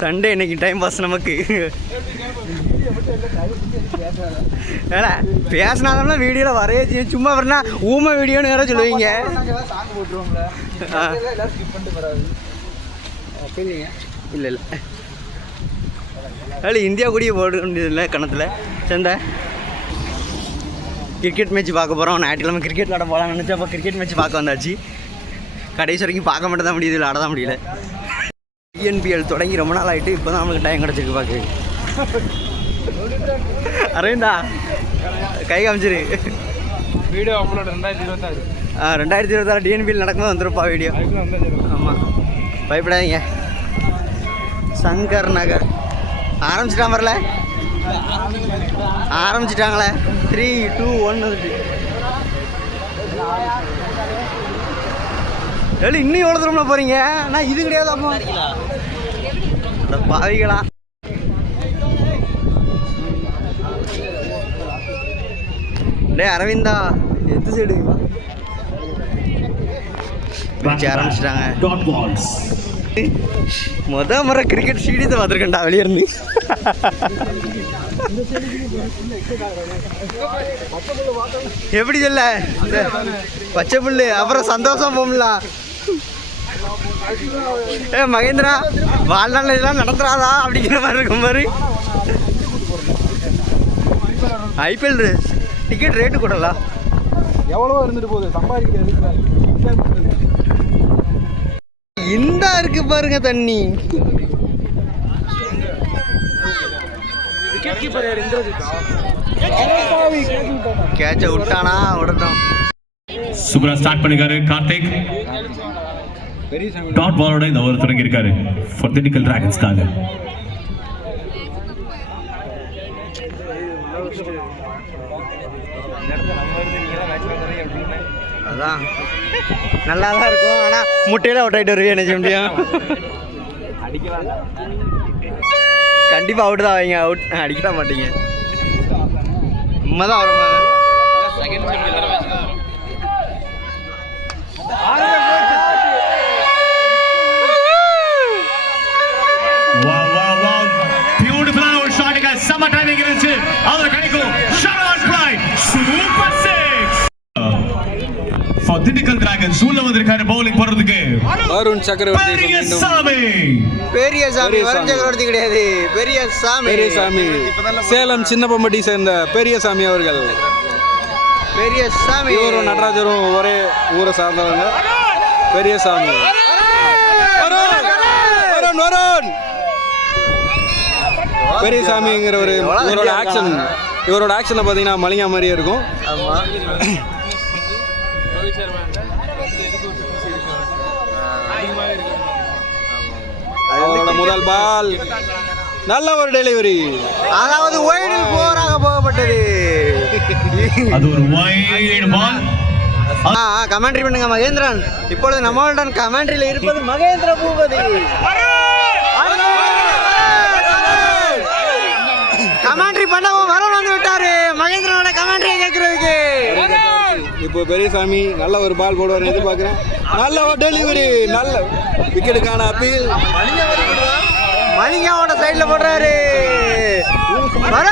Sunday இன்னைக்கு time pass நமக்கு. ஏடா பேசினாதம்னா வீடியோவில் வரைய செய்யும். சும்மா வரனா ஊமை வீடியோன்னு வேற சொல்லுவீங்க. இல்லை இல்லை அதில் இந்தியா கூடிய போட வேண்டியதில்லை கணத்தில் சந்தை. கிரிக்கெட் மேட்ச் பார்க்க போகிறோம். ஞாயிற்றுக்கிழமை கிரிக்கெட் விளாட போகலான்னு நினச்சா அப்போ கிரிக்கெட் மேட்ச் பார்க்க வந்தாச்சு. கடைசி வரைக்கும் பார்க்க மட்டும் தான் முடியுது, விளாட தான் முடியல. டிஎன்பிஎல் தொடங்கி ரொம்ப நாள் ஆகிட்டு இப்போ தான் நம்மளுக்கு டைம் கிடச்சிருக்கு பார்க்க. அரவிந்தா கை காமிச்சிரு. Video upload 2026. 2026 டிஎன்பிஎல் நடக்கும்போது வந்துருப்பா வீடியோ. ஆமாம் பயப்படாதீங்க. சங்கர் நகர் ஆரம்பிச்சிட்டான் வரல, ஆரம்பிச்சிட்டாங்களே. 3, 2, 1 இன்னும் எவ்வளோ தூரம்ல போகிறீங்க? ஆனால் இது கிடையாது அப்போ பாவிகளா. டே அரவிந்தா எந்த சைடு ஆரம்பிச்சிட்டாங்க. முறை கிரிக்கெட் ஸ்டேடியத்தை பார்த்துருக்கேன்டா வெளியே இருந்து. எப்படி சொல்ல பச்சை புல்லு அப்புறம் சந்தோஷம் போம்ல. மகேந்திரா வாழ்நாள் இதெல்லாம் நடந்துடாதா அப்படிங்கிற மாதிரி இருக்கும் பாரு. ஐபிஎல் டிக்கெட் ரேட்டு கூடலாம் எவ்வளோ இருந்துட்டு போகுது சம்பாதிக்கிறது. இந்த இருக்கு பாருங்க தண்ணி. கேட்ச விட்டானா விடட்டும். சூப்பரா ஸ்டார்ட் பண்ணிருக்காரு கார்த்திக். டாட் பாலோட இந்த ஓவர் தொடங்கி இருக்காரு ஃபார் திண்டுக்கல் டிராகன்ஸ்காக. அதான் நல்லா தான் இருக்கும். ஆனால் முட்டையில அவுட் ஆகிட்டு வருவீங்க நினைச்ச முடியும். கண்டிப்பாக அவுட் தான் வைங்க. அவுட் அடிக்க மாட்டீங்க. உண்மைதான் வரும். பியூட்டிஃபுல்லான ஒரு ஷாட்டுங்க. செம்ம டைமிங் இருந்துச்சு. அதுல கிடைக்கும் shot on fly. Super 6 for Dindigul Dragons. உள்ள வந்திருக்காரு பவுலிங் போடுறதுக்கு வருண் சக்கரவர்த்தி. பெரியசாமி வருண் சக்கரவர்த்தி கிடையாது, பெரியசாமி. சேலம் சின்னப்பம்பட்டி சேர்ந்த பெரியசாமி அவர்கள். பெரியசாமி இவரும் நடராஜரும் ஒரே ஊரை சார்ந்தவங்க. பெரியசாமி பெரியசாமிங்கிற ஒரு இவரோட ஆக்ஷனை பார்த்தீங்கன்னா மலிங்கா மாதிரியே இருக்கும். அவரோட முதல் பால் நல்ல ஒரு டெலிவரி, அதாவது வைடில் போராக போகப்பட்டது. அது ஒரு வைட் பால். கமெண்ட்ரி பண்ணுங்க மகேந்திரன். இப்பொழுது நம்மளுடன் கமெண்ட்ரியில் இருப்பது மகேந்திர பூபதி. கமெண்ட்ரி பண்ணவும் வரணும் வந்து விட்டாரு மகேந்திரனோட கமெண்ட்ரியை கேட்கறதுக்கு. இப்போ பெரியசாமி நல்ல ஒரு பால் போடுவார் எதிர்பார்க்கிறேன். நல்ல ஒரு டெலிவரி, நல்ல விக்கெட்டுக்கான அப்பீல். மலிங்காவோட சைடில் போடுறாரு. வர